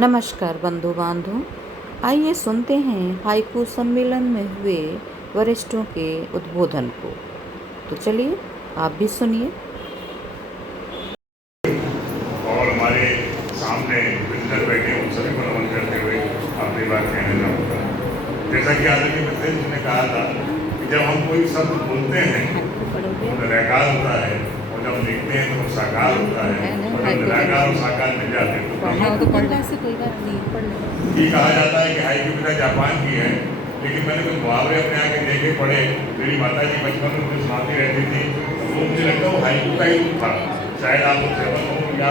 नमस्कार बंधु बांधव, आइए सुनते हैं हाइकू सम्मेलन में हुए वरिष्ठों के उद्बोधन को। तो चलिए आप भी सुनिए। और हमारे सामने विजिटर बैठे उन सभी को नमन करते हुए अपनी बात कहने जाऊँगा। जैसा कि आदरणीय मित्र जी ने कहा था कि जब हम कोई शब्द बोलते हैं तो निराकार होता है, और जब लिखते हैं तो साकार होता है, और जब निराकार और साकार मिल जाते हैं तो ये कहा जाता है कि हाइकू विधा जापान की है। लेकिन मैंने कुछ मुहावरे अपने आगे देखे पढ़े। मेरी माता जी बचपन में मुझे सुनाती रहती थी, तो मुझे लगता है वो हाइकू का ही रूप था। शायद आप लोग सेवन हो या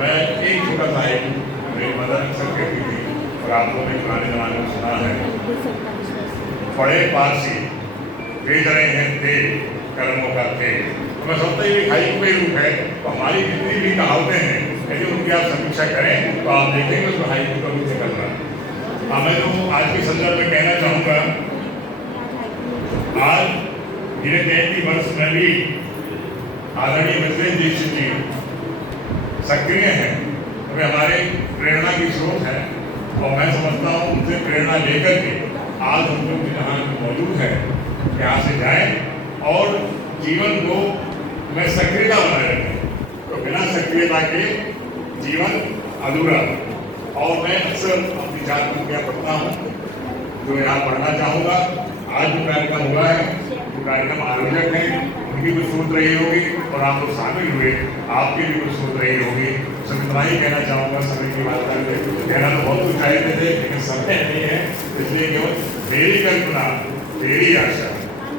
मैं एक छोटा सा हाइकू मेरी मदर अक्सर कहती थी, और आप लोगों ने पुराने ज़माने में सुना है। पढ़े पारसी भेज रहे हैं तेल कर्मों का तेल। तो मैं समझता हूँ ये हाइकू का ही रूप है। तो हमारी जितनी भी कहावतें हैं, यदि उनकी आप समीक्षा करें तो आप देखेंगे उसमें हाइकू का रूप निकल रहा है। मैं तो आज के संदर्भ में कहना चाहूँगा, आज मेरे 33 वर्ष में भी आदरणीय मित्र दीक्षित जी सक्रिय हैं, वे हमारे प्रेरणा की स्रोत है। और मैं समझता हूँ उनसे प्रेरणा लेकर के आज हम लोग जहाँ मौजूद हैं यहाँ से जाएं और जीवन को में सक्रियता बनाए रखें। तो बिना सक्रियता के जीवन अधूरा। और मैं अक्सर अपनी जात को क्या पढ़ता हूँ, जो यहाँ पढ़ना चाहूँगा। आज जो कार्यक्रम हुआ है, जो कार्यक्रम आयोजक हैं, उनकी भी सोच रही होगी, और आप लोग शामिल हुए, आपकी भी कुछ सोच रही होगी। सब इतना ही कहना चाहूँगा। समय की बात करके कहना तो बहुत कुछ चाहते थे, लेकिन समय नहीं है, इसलिए केवल मेरी कल्पना तेरी आशा,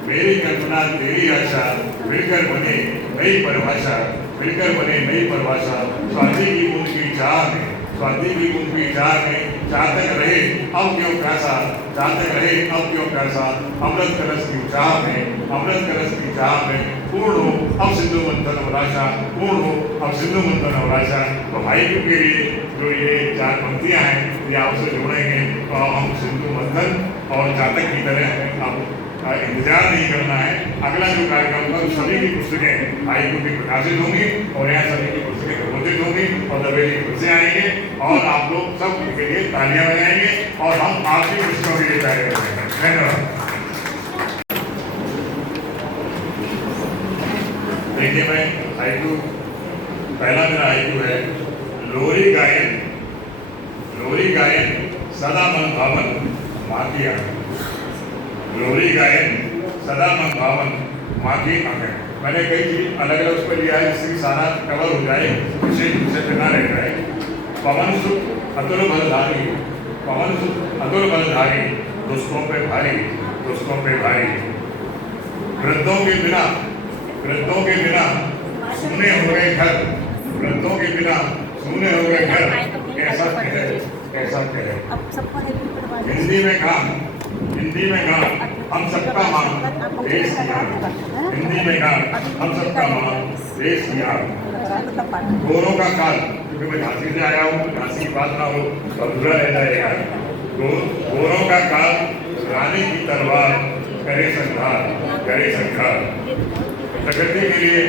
मेरी कल्पना तेरी आशा, मिलकर बने नई परिभाषा, मिलकर बने नई परिभाषा। स्वाति की बूंद की चाह में, स्वाति की बूंद की चाह में, जहाँ तक रहे अब क्यों प्यासा, जहाँ तक रहे अब क्यों प्यासा। अमृत कलश की चाह में, अमृत कलश की चाह में, पूर्ण हो अब सिंधु मंथन अभिलाषा, पूर्ण हो अब सिंधु मंथन अभिलाषा। तो हाइकू के लिए जो ये 4 पंक्तियाँ हैं, ये आपसे जोड़ेंगे तो हम सिंधु मंथन और जातक की तरह हमें अब इंतजार नहीं करना है। अगला जो कार्यक्रम होगा तो सभी की पुस्तकें हाइकू की प्रकाशित होंगी, और यहाँ सभी की पुस्तकें प्रबोधित होंगी, और दबेली खुद आएंगे, और आप लोग सब उनके लिए तालियां बजाएंगे, और हम आपकी पुस्तकों के लिए तैयारी करेंगे। धन्यवाद। देखिए, मैं हाइकू, पहला मेरा हाइकू है लोरी गायन। लोरी गायन सदा मन भावन माँ की आंखें। लोरी गायन सदा मन भावन माँ की आंखें। मैंने कई चीज अलग अलग उस पर लिया है, जिससे सारा कवर हो जाए, विशेष रूप से बिना रह जाए। पवन सुख अतुल बलधारी, पवन सुख अतुल बलधारी, दुष्टों पे भारी, दुष्टों पे भारी। वृद्धों के बिना, वृद्धों के बिना सूने हो गए घर, वृद्धों के बिना सूने हो गए घर। कैसा कहे, कैसा कहे। हिंदी में काम, हिंदी में गान, हम सबका मान देश की आन। हिंदी में गान, हम सबका मान देश की आन। गोरों का काल, क्योंकि मैं झांसी से आया हूँ, झांसी की बात ना हो तो अधूरा रह जाएगा। गोरों का काल, रानी की तलवार, करे संघार, करे संघार। प्रकृति के लिए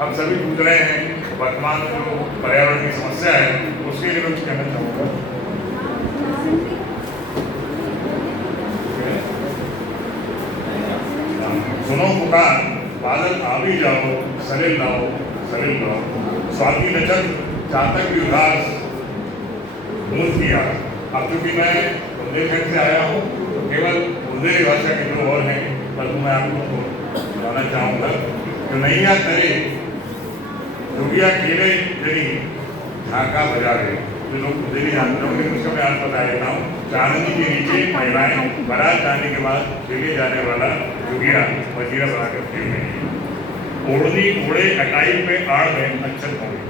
हम सभी पूछ रहे हैं, वर्तमान में जो पर्यावरण की समस्या है उसके लिए कुछ कहना चाहूँगा। सुनो पुकार, बादल आ भी जाओ, सलिल लाओ, सलिल लाओ। स्वाति नचक चातक की उदास बूंद किया। अब चूंकि मैं बुंदेलखंड से आया हूँ, तो केवल बुंदेली भाषा के जो और हैं, परंतु मैं आप लोगों को बताना चाहूँगा। जो नैया तरे डुबिया खेले जरी झांका बजा रहे, जो लोग बुंदेली जानते होंगे उसका मैं आज बता देता हूँ। चांदनी के नीचे महिलाएं बारात जाने के बाद खेले जाने वाला डुबिया वजीरा बनाकर खेल रही है। ओढ़नी ओढ़े अटाई पे आड़ में अच्छत होंगे,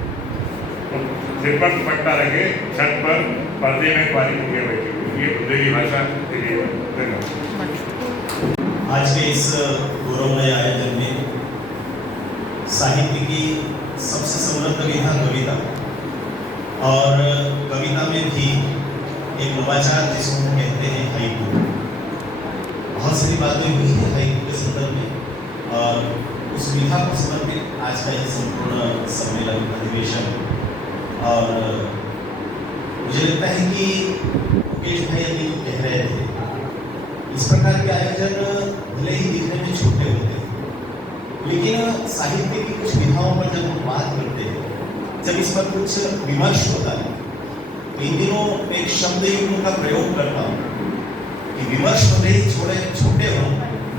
तो सिर पर दुपट्टा रखे, छत पर पर्दे में पानी डूबे बैठे। ये बुंदेली भाषा के लिए। आज के इस गौरवमय आयोजन में साहित्य की सबसे समृद्ध विधा कविता, और कविता में भी एक नवाचार जिसको हम कहते हैं हाइकू। बहुत सारी बातें हुई हैं हाइकू के संदर्भ में, और उस विधा को समर्पित आज का यह संपूर्ण सम्मेलन, अधिवेशन और मुझे लगता है कि मुकेश भाई अभी जो कह रहे थे, इस प्रकार के आयोजन भले ही दिखने में छोटे होते हैं, लेकिन साहित्य की कुछ विधाओं पर जब हम बात करते हैं, जब इस पर कुछ विमर्श होता है, तो इन दिनों एक शब्द युग्म का प्रयोग करता हूँ कि विमर्श भले ही छोटे हों,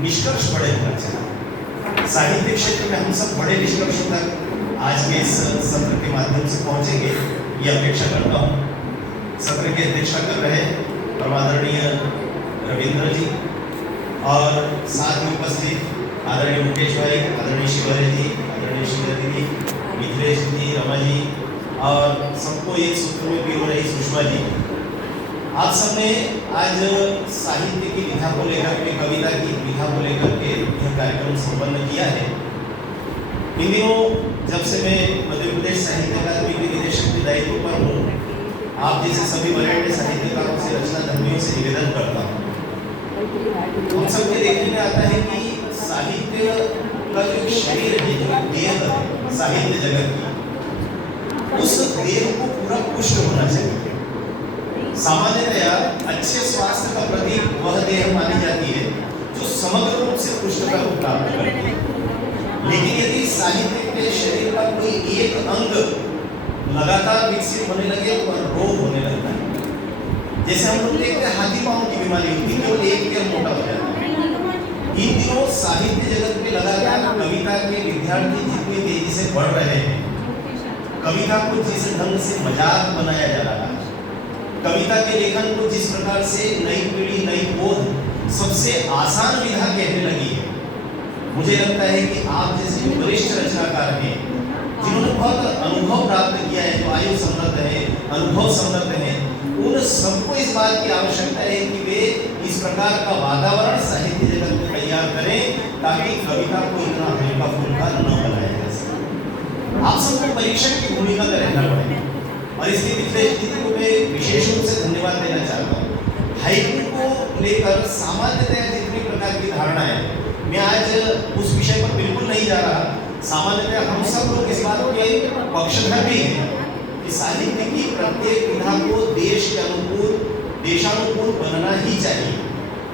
निष्कर्ष बड़े होना चाहिए। साहित्य क्षेत्र में हम सब बड़े निष्कर्षों तक आज के इस सत्र के माध्यम से पहुंचेंगे, ये अपेक्षा करता हूँ। सत्र की अध्यक्षता कर रहे परमादरणीय रविंद्र जी और साथ में उपस्थित आदरणीय मुकेश भाई, आदरणीय शिवहरे जी, आदरणीय शिवहरे दीदी, मिथिलेश जी, रमा जी और सबको एक सूत्र में पिरो रही सुषमा जी। आप सबने आज साहित्य की विधा को लेकर के, कविता की विधा को लेकर के यह कार्यक्रम संपन्न किया है। इन दिनों जब से मैं मध्य प्रदेश साहित्य अकादमी के निदेशक के दायित्व पर हूँ, आप जैसे सभी वरेण्य साहित्यकारों से, रचना धर्मियों से निवेदन करता हूँ। हम सबके देखने में आता है कि साहित्य का जो शरीर है, जो देह है साहित्य जगत की, उस देह को पूरा पुष्ट होना चाहिए। सामान्यतया अच्छे स्वास्थ्य का प्रतीक वह देह मानी जाती है जो समग्र रूप से पुष्टता को प्राप्त करती है। लेकिन यदि साहित्य के शरीर का कोई एक अंग लगातार विकसित होने लगे तो रोग होने लगता है। जैसे हम लोग देखते हैं हाथी पांव की बीमारी होती है, केवल एक पैर मोटा हो जाता है। इन दिनों साहित्य जगत में लगातार कविता के विद्यार्थी जितनी तेजी से बढ़ रहे हैं, कविता को जिस ढंग से मजाक बनाया जा रहा है, कविता के लेखन को जिस प्रकार से नई पीढ़ी, नई बोध सबसे आसान विधा कहने लगी है, मुझे लगता है कि आप जैसे वरिष्ठ रचनाकार हैं, जिन्होंने बहुत अनुभव प्राप्त किया है, जो आयु समृद्ध है, अनुभव समृद्ध है, उन सबको इस बात की आवश्यकता है कि वे इस प्रकार का वातावरण साहित्य जगत में तैयार करें ताकि कविता को इतना हल्का फुल्का न बनाया जा सके। आप सबको परीक्षण की भूमिका में रहना पड़ेगा और इसलिए मिथिलेश दीदी को मैं विशेष रूप से धन्यवाद देना चाहता हूँ। हाइकू को लेकर सामान्यतया जितनी प्रकार की धारणा है, मैं आज उस विषय पर बिल्कुल नहीं जा रहा। सामान्यतया हम सब लोग इस बात के पक्षधर भी हैं कि साहित्य की प्रत्येक विधा को देश के अनुकूल, देशानुकूल बनना ही चाहिए।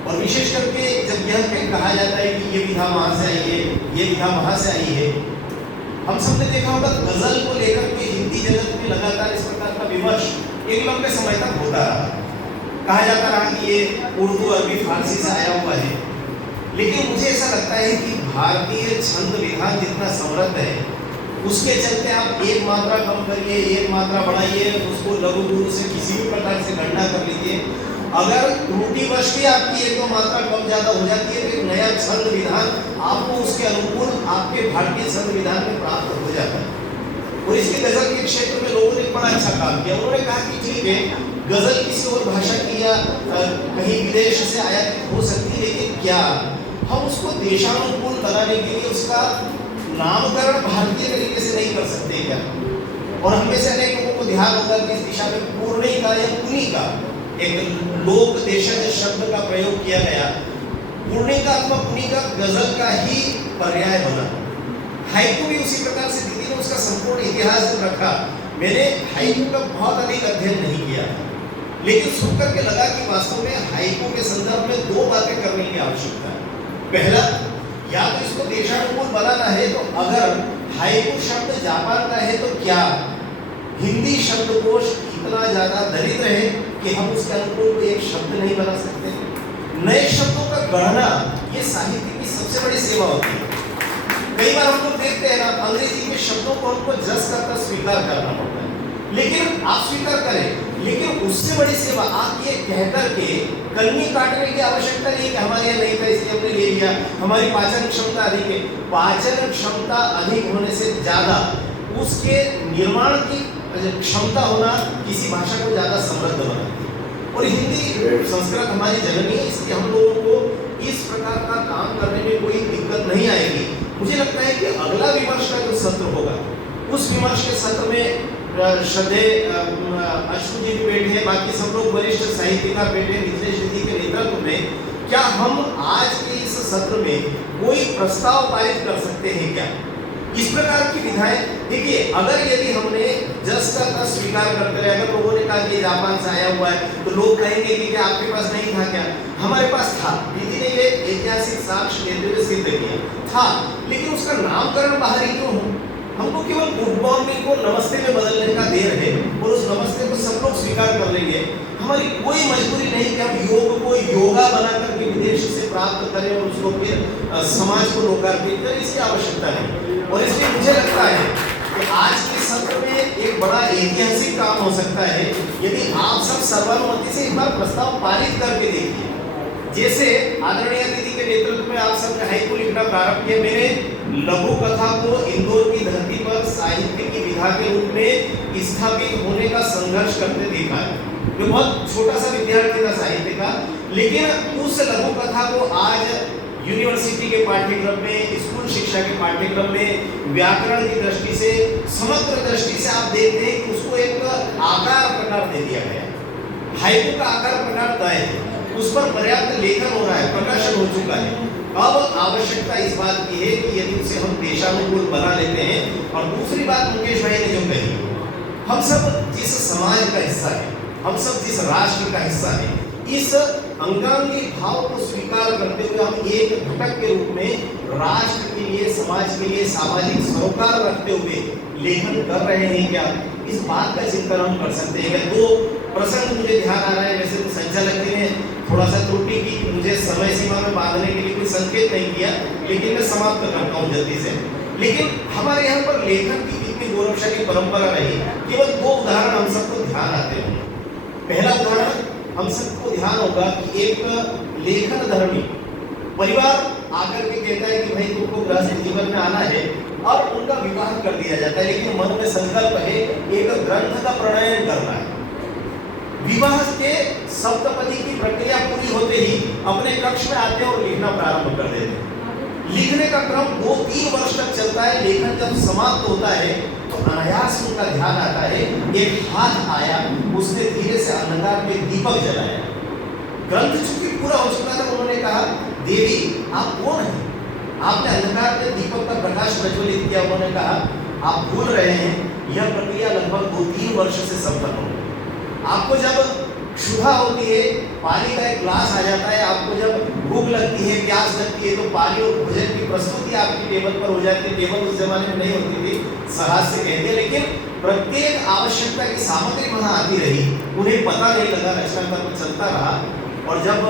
और विशेष करके जब यह कहा जाता है कि ये विधा वहाँ से आई है, ये विधा वहाँ से आई है, हम सबने देखा होगा गजल को लेकर के हिंदी जगत में लगातार इस प्रकार का विमर्श एक लंबे समय तक होता रहा। कहा जाता रहा कि ये उर्दू, अरबी, फारसी से आया हुआ है। लेकिन मुझे ऐसा लगता है कि भारतीय छंद विधान जितना समृद्ध है, उसके चलते आप एक मात्रा कम करिए, एक मात्रा बढ़ाइए, उसको लघु गुरु से किसी भी प्रकार से गणना कर लीजिए, अगर त्रुटिवश भी आपकी एक दो मात्रा कम ज्यादा हो जाती है तो एक नया छंद विधान आपको उसके अनुकूल आपके भारतीय छंद विधान में प्राप्त हो जाता है। और इसके गजल के क्षेत्र में लोगों ने बड़ा अच्छा काम किया। उन्होंने कहा कि ठीक है, गजल किसी और भाषा की या कहीं विदेश से आयातित हो सकती है, लेकिन क्या हम उसको देशानुकूल बनाने के लिए उसका नामकरण भारतीय तरीके से नहीं कर सकते क्या? और हम में से अनेक लोगों को ध्यान होगा कि इस दिशा में पूर्णिका या पुनिका एक लोक देशज शब्द का प्रयोग किया गया। पूर्णिका अथवा पुनिका गजल का ही पर्याय बना। हाइकू भी उसी प्रकार से दीदी ने उसका संपूर्ण इतिहास रखा। मैंने हाइकू का बहुत अधिक अध्ययन नहीं किया, लेकिन सुनकर के लगा कि वास्तव में हाइकू के संदर्भ में दो बातें करने की आवश्यकता है। पहला, या तो इसको देशानुकूल बनाना है, तो अगर हाइकू शब्द जापान का है तो क्या हिंदी शब्दकोश इतना ज्यादा दरिद्र है कि हम उसके अनुकूल कोई एक शब्द नहीं बना सकते? नए शब्दों का गढ़ना ये साहित्य की सबसे बड़ी सेवा होती है। कई बार हम लोग देखते हैं ना, अंग्रेजी के शब्दों को हमको जस करता स्वीकार करना पड़ता है, लेकिन आप स्वीकार करें, लेकिन उससे बड़ी सेवा आप ये कहकर के कलमी काटने की आवश्यकता नहीं कि हमारे यहाँ नहीं था इसलिए हमने ले लिया, हमारी पाचन क्षमता अधिक है। पाचन क्षमता अधिक होने से ज्यादा उसके निर्माण की क्षमता होना किसी भाषा को ज्यादा समृद्ध बनाती है। और हिंदी संस्कृत हमारी जननी है, इसलिए हम लोगों को इस प्रकार का काम करने में कोई दिक्कत नहीं आएगी। मुझे लगता है कि अगला विमर्श का जो सत्र होगा, उस विमर्श के सत्र में श्रद्धेय अश्वु जी भी बैठे हैं, बाकी सब लोग वरिष्ठ साहित्यकार बैठे हैं मिथिलेश दीदी के नेतृत्व में। क्या हम आज के इस सत्र में कोई प्रस्ताव पारित कर सकते हैं क्या इस प्रकार की विधाएं देखिए, अगर यदि हमने जस का तस स्वीकार करते रहे, अगर लोगों ने कहा कि जापान से आया हुआ है तो लोग कहेंगे कि क्या आपके पास नहीं था क्या? हमारे पास था। दीदी ने ये ऐतिहासिक साक्ष्य देते हुए सिद्ध किया था, लेकिन उसका नामकरण बाहरी क्यों हो? हमको केवल गुड मॉर्निंग को नमस्ते में बदलने का देर है और उस नमस्ते को सब लोग स्वीकार कर लेंगे। हमारी कोई मजबूरी नहीं कि हम योग को योगा बना करके विदेश से प्राप्त करें और उसको फिर समाज को लोकार्पित करें, इसकी आवश्यकता नहीं। और इसलिए मुझे लगता है कि आज के सत्र में एक बड़ा ऐतिहासिक काम हो सकता है यदि आप सब सर्वानुमति से एक बार प्रस्ताव पारित करके देखिए। जैसे आदरणीय दीदी के नेतृत्व में आप सबने हाइकू लिखना प्रारंभ किया। मैंने लघु कथा को इंदौर की धरती पर साहित्य की विधा के रूप में स्थापित होने का संघर्ष करते देखा है। मैं बहुत छोटा सा विद्यार्थी था साहित्य का, लेकिन उस लघु कथा को आज यूनिवर्सिटी के पाठ्यक्रम में, स्कूल शिक्षा के पाठ्यक्रम में व्याकरण की दृष्टि से, समग्र दृष्टि से आप देखते हैं कि उसको एक आकार प्रकार दे दिया गया। हाइकू का आकार प्रकार तय है, उस पर पर्याप्त लेखन हो रहा है, प्रकाशन हो चुका है। अब आवश्यकता इस बात की है कि यदि उसे हम देशानुकूल बना लेते हैं। और दूसरी बात मुकेश भाई ने जो कही, हम सब जिस समाज का हिस्सा है, हम सब जिस राष्ट्र का हिस्सा है, इस अंगांगी भाव को स्वीकार करते हुए हम एक घटक के रूप में राष्ट्र के लिए, समाज के लिए सामाजिक सरोकार रखते हुए लेखन कर रहे हैं क्या, इस बात का चिंतन हम कर सकते हैं। दो प्रसंग मुझे ध्यान आ रहा है। वैसे तो संचालक जी ने थोड़ा सा त्रुटि की, मुझे समय सीमा में बांधने के लिए कोई संकेत नहीं किया, लेकिन मैं समाप्त करता हूँ जल्दी से। लेकिन हमारे यहाँ पर लेखन की कितनी गौरवशाली परंपरा रही, केवल दो उदाहरण हम सबको ध्यान आते हैं। पहला उदाहरण हम सबको ध्यान होगा कि एक लेखन धर्मी परिवार आकर के कहता है कि भाई तुमको गृहस्थ जीवन में आना है, और उनका विवाह कर दिया जाता है, लेकिन मन में संकल्प है एक ग्रंथ का प्रणयन करना है। विवाह के सप्तपदी की प्रक्रिया पूरी होते ही अपने कक्ष में आते हैं और लिखना प्रारंभ कर देते हैं। लिखने का क्रम 2-3 वर्ष तक चलता है। लेखन जब समाप्त होता है तो अनायास उनका ध्यान आता है, एक हाथ आया, उसने धीरे से अंधकार में दीपक जलाया। ग्रंथ चूंकि पूरा हो चुका था, उन्होंने कहा देवी आप कौन हैं? आपने अंधकार में दीपक का प्रकाश प्रज्वलित किया। उन्होंने कहा आप भूल रहे हैं, यह प्रक्रिया लगभग 2-3 वर्ष से संपन्न हो। आपको जब क्षुधा होती है, पानी का एक ग्लास आ जाता है, आपको जब भूख लगती है, प्यास लगती है, तो पानी और भोजन की प्रस्तुति आपकी टेबल पर हो जाती है। टेबल उस जमाने में नहीं होती थी, सहाज से कहते हैं, लेकिन प्रत्येक आवश्यकता की सामग्री वहां आती रही। उन्हें पता नहीं लगा, रचना कर्म चलता रहा। और जब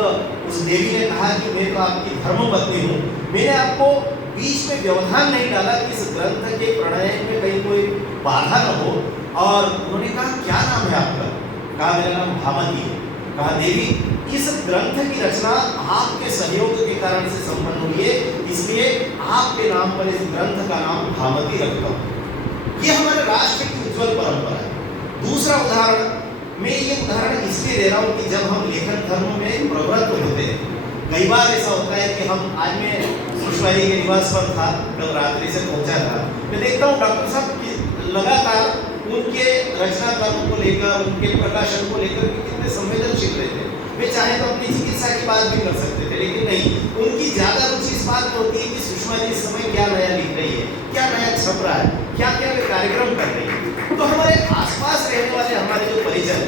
उस देवी ने कहा कि मैं तो आपकी धर्मपत्नी हूँ, मैंने आपको बीच में व्यवधान नहीं डाला कि इस ग्रंथ के प्रणयन में कहीं कोई बाधा न हो। और उन्होंने कहा क्या नाम है आपका? कहा मेरा नाम भामती है। कहा देवी इस ग्रंथ की रचना आपके सहयोग के कारण से संपन्न हुई है, इसलिए आपके नाम पर इस ग्रंथ का नाम भामती रखता हूँ। ये हमारे राष्ट्र की उज्जवल परंपरा है। दूसरा उदाहरण, मैं ये उदाहरण इसलिए दे रहा हूँ कि जब हम लेखन धर्म में प्रवृत्त होते हैं, कई बार ऐसा होता है कि हम, आज मैं सुषमा जी के निवास पर था, कल रात्रि से पहुंचा था, मैं देखता हूँ डॉक्टर साहब लगातार उनके रचना कर्म को लेकर, उनके प्रकाशन को लेकर कितने संवेदनशील रहते हैं। वे चाहे तो अपनी चिकित्सा की बात भी कर सकते थे, लेकिन नहीं, उनकी ज्यादा रुचि इस बात में होती है कि सुषमा जी इस समय क्या नया लिख रही है, क्या नया छप रहा है, क्या क्या वे कार्यक्रम कर रही है। तो हमारे आसपास रहने वाले हमारे जो परिजन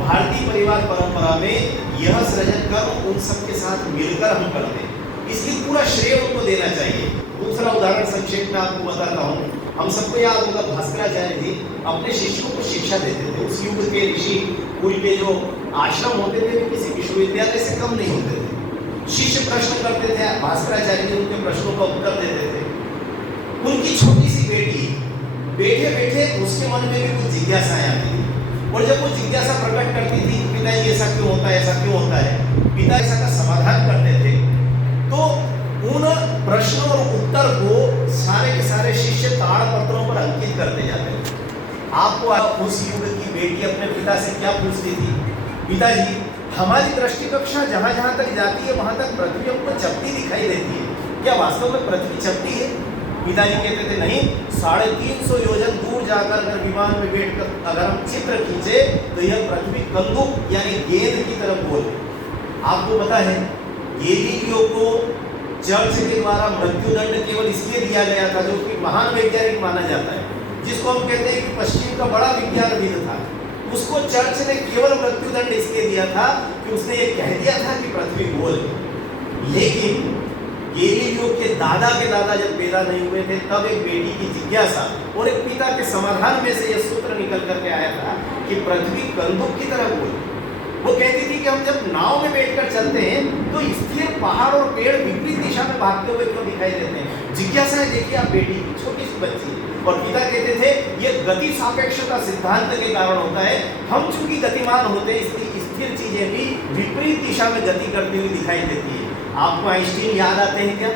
भारतीय परिवार परंपरा में यह सृजन कर्म उन सबके साथ मिलकर हम करते हैं, इसलिए पूरा श्रेय उनको देना चाहिए। दूसरा उदाहरण संक्षेप में आपको बताता हूँ। हम सबको याद होगा भास्कराचार्य जी अपने शिष्यों को शिक्षा देते थे। उस युग के ऋषि कुल के जो आश्रम होते थे वे किसी विश्वविद्यालय से कम नहीं होते थे। शिष्य प्रश्न करते थे, भास्कराचार्य जी उनके प्रश्नों का उत्तर देते थे। उनकी छोटी सी बेटी बैठे बैठे उसके मन में भी कुछ जिज्ञासाएं आती थी, और जब वो जिज्ञासा प्रकट करती थी पिताजी ऐसा क्यों होता है, ऐसा क्यों होता है, पिता ऐसा का समाधान करते थे, तो उन प्रश्नों और उत्तर को सारे के सारे शिष्य ताड़पत्रों पर अंकित करते जाते हैं। आपको उस युग की बेटी अपने पिता से क्या पूछती थी? पिताजी हमारी दृष्टि कक्षा जहाँ जहाँ तक जाती है वहाँ तक पृथ्वी हमको चपटी दिखाई देती है, क्या वास्तव में पृथ्वी चपटी है? पिताजी कहते थे नहीं, 350 योजन दूर जाकर अगर विमान में बैठकर अगर हम चित्र खींचे तो यह पृथ्वी कंदुक यानी गेंद की तरफ गोल है। आपको पता है गैलीलियो को चर्च के द्वारा मृत्युदंड केवल इसलिए दिया गया था, जो कि महान वैज्ञानिक माना जाता है, जिसको हम कहते हैं कि पश्चिम का बड़ा विज्ञानविद था, उसको चर्च ने केवल मृत्युदंड इसलिए दिया था कि उसने ये कह दिया था कि पृथ्वी गोल है। लेकिन गैलीलियो के दादा जब पैदा नहीं हुए थे, तब एक बेटी की जिज्ञासा और एक पिता के समाधान में से यह सूत्र निकल करके आया था कि पृथ्वी कंदुक की तरह गोल है। वो कहती थी कि हम जब नाव में बैठकर चलते हैं तो स्थिर पहाड़ और पेड़ विपरीत दिशा में भागते हुए क्यों दिखाई देते हैं। जिज्ञासा है, देखिए आप बेटी की छोटी सी बच्ची, और पिता कहते थे ये गति सापेक्षता सिद्धांत के कारण होता है, हम चूंकि गतिमान होते हैं इसलिए स्थिर चीजें भी विपरीत दिशा में गति करती हुई दिखाई देती है। आपको आइंस्टीन याद आते हैं क्या?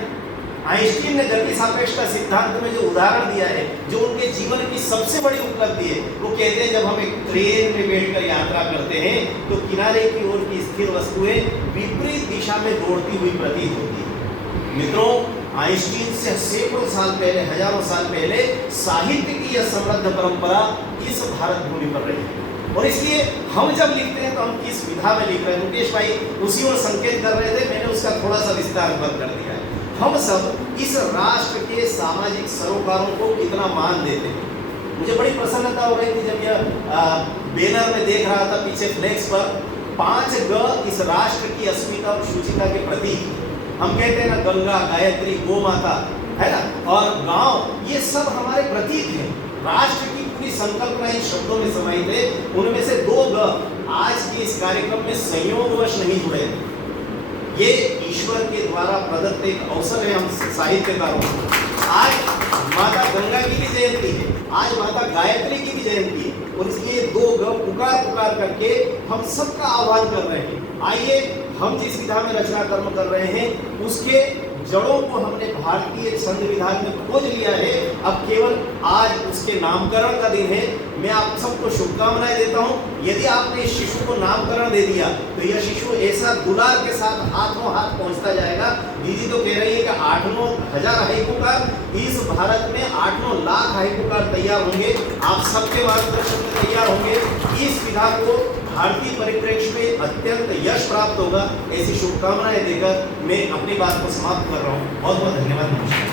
आइंस्टीन ने गति सापेक्षता सिद्धांत में जो उदाहरण दिया है, जो उनके जीवन की सबसे बड़ी उपलब्धि है, वो कहते हैं जब हम एक ट्रेन में बैठकर यात्रा करते हैं तो किनारे की ओर की स्थिर वस्तुएं विपरीत दिशा में दौड़ती हुई प्रतीत होती है। मित्रों, आइंस्टीन से सैकड़ों साल पहले, हजारों साल पहले साहित्य की यह समृद्ध परंपरा इस भारत भूमि पर रही है। और इसलिए हम जब लिखते हैं तो हम किस विधा में लिख रहे हैं, मुकेश भाई उसी ओर संकेत कर रहे थे, मैंने उसका थोड़ा सा विस्तार कर दिया है। हम सब इस राष्ट्र के सामाजिक सरोकारों को कितना मान देते हैं। मुझे बड़ी प्रसन्नता हो रही थी जब यह बैनर में देख रहा था पीछे फ्लेक्स पर 5 ग इस राष्ट्र की अस्मिता और शुचिता के प्रतीक। हम कहते हैं ना, गंगा, गायत्री, गौ माता, है ना, और गांव, ये सब हमारे प्रतीक हैं। राष्ट्र की पूरी संकल्पना इन शब्दों में समाहित है। उनमें से 2 ग आज के इस कार्यक्रम में संयोगवश नहीं जुड़े। ये ईश्वर के द्वारा प्रदत्त एक अवसर है हम साहित्यकारों को। आज माता गंगा की भी जयंती है, आज माता गायत्री की भी जयंती है, और इसलिए 2 ग पुकार करके हम सबका आह्वान कर रहे हैं। आइए हम जिस विधा में रचना कर्म कर रहे हैं उसके जड़ों को हमने भारतीय छंद विधान में खोज लिया है। अब केवल आज उसके नामकरण का दिन है। मैं आप सबको शुभकामनाएं देता हूं। यदि आपने इस शिशु को नामकरण दे दिया तो यह शिशु ऐसा दुलार के साथ हाथों हाथ पहुंचता जाएगा। दीदी तो कह रही है कि 8-9 हजार हाइकूकार इस भारत में 8-9 लाख हाइकूकार तैयार होंगे। आप सबके मार्गदर्शन में तैयार होंगे। इस विधा को भारतीय परिप्रेक्ष्य में अत्यंत यश प्राप्त होगा, ऐसी शुभकामनाएं देकर मैं अपनी बात को समाप्त कर रहा हूँ। बहुत बहुत धन्यवाद। नमस्कार।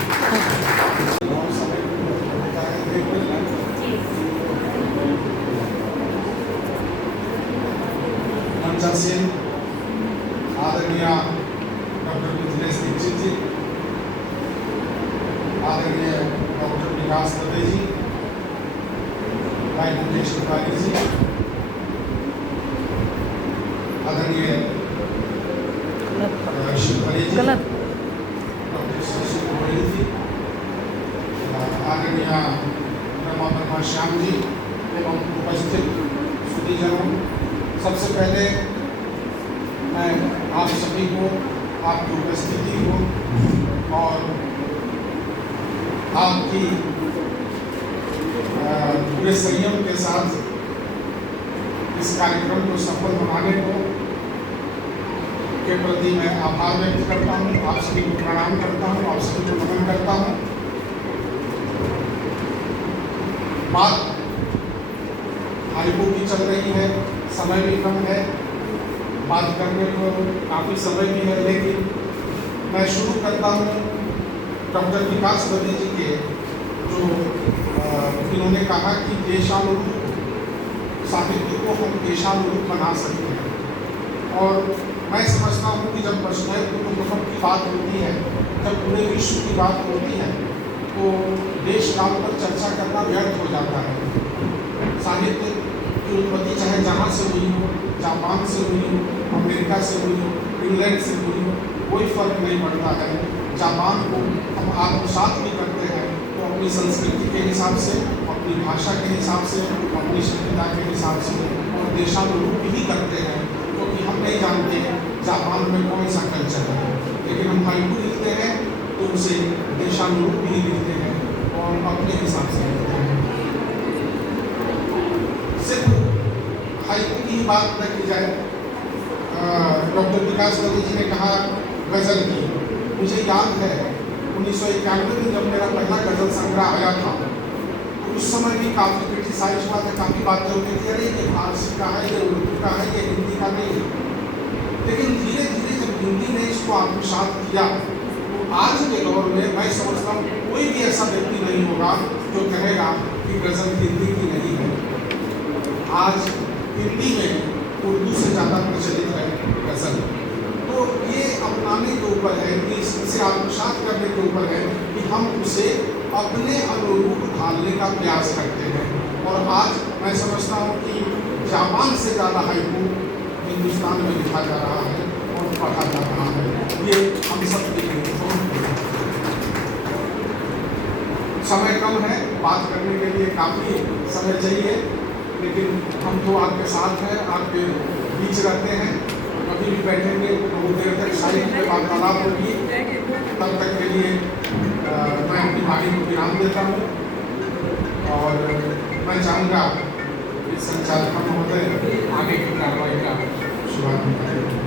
आदरणीय डॉक्टर मिथिलेश दीक्षित जी, आदरणीय डॉक्टर विकास दत्ते जी, भाई मुकेश तिवारी जी, आदरणीय शिवपरी जी, डॉक्टर शशि गोयल जी, आदरणीय रमा श्याम जी एवं उपस्थित सुधीजनों, सबसे पहले मैं आप सभी को, आपकी उपस्थिति को और आपकी पूरे संयम के साथ इस कार्यक्रम को सफल बनाने को के प्रति मैं आभार व्यक्त करता हूँ। आप सभी को प्रणाम करता हूँ, आप सभी को नमन करता हूँ। बात हाईको की चल रही है, समय भी कम है, बात करने को काफ़ी समय भी है, लेकिन मैं शुरू करता हूँ डॉक्टर विकास दत्ते जी के, जो इन्होंने कहा कि देशानुरूप साहित्य को हम देशानुरूप बना सकते हैं। और मैं समझता हूँ कि जब वसुधैव कुटुंबकम की बात होती है, जब पूरे विश्व की बात होती है, तो देश काल पर चर्चा करना व्यर्थ हो जाता है। साहित्य की उत्पत्ति चाहे जहाँ से हुई हो, जापान से हुई हो, अमेरिका से हुई हो, इंग्लैंड से हुई हो, कोई फर्क नहीं पड़ता है। जापान को हम आत्मसात भी करते हैं तो अपनी संस्कृति के हिसाब से, अपनी भाषा के हिसाब से, अपनी सभ्यता के हिसाब से, और देशानुरूप ही करते हैं, क्योंकि हम नहीं जानते जापान में कौन सा कल्चर है। लेकिन हम हाइकू लिखते हैं तो उसे देशानुरूप ही लिखते हैं और अपने हिसाब से लिखते हैं। सिर्फ हाइकू की ही बात न की जाए, डॉक्टर विकास दत्ते जी ने कहा गज़ल की। मुझे याद है 1991 में जब मेरा पहला गज़ल संग्रह आया था, तो उस समय भी काफ़ी क्रिटिसाइज हुआ था, काफ़ी बातें होती थी, अरे ये फारसी का है, ये उर्दू का है, ये हिंदी का नहीं है। लेकिन धीरे धीरे जब हिंदी ने इसको आत्मसात किया तो आज के दौर में मैं समझता हूँ कोई भी ऐसा व्यक्ति नहीं होगा जो कहेगा कि गज़ल हिंदी की नहीं है। आज हिंदी में उर्दू से ज़्यादा प्रचलित है गज़ल। तो ये अपनाने के ऊपर है कि इसे आत्मसात करने के ऊपर है कि हम उसे अपने अनुरूप ढालने का प्रयास करते हैं। और आज मैं समझता हूँ कि जापान से ज़्यादा हाइकू हिंदुस्तान में लिखा जा रहा है और पढ़ा जा रहा है। ये हम सब के लिए समय कम है, बात करने के लिए काफ़ी समय चाहिए, लेकिन हम तो आपके साथ हैं, आपके बीच रहते हैं। कभी भी बैठेंगे बहुत देर तक साहित्य में वार्तालाप होगी। तब तक के लिए मैं अपनी वाणी को विराम देता हूँ और मैं चाहूँगा कि संचालक महोदय आगे की कार्रवाई का शुभारंभ करें।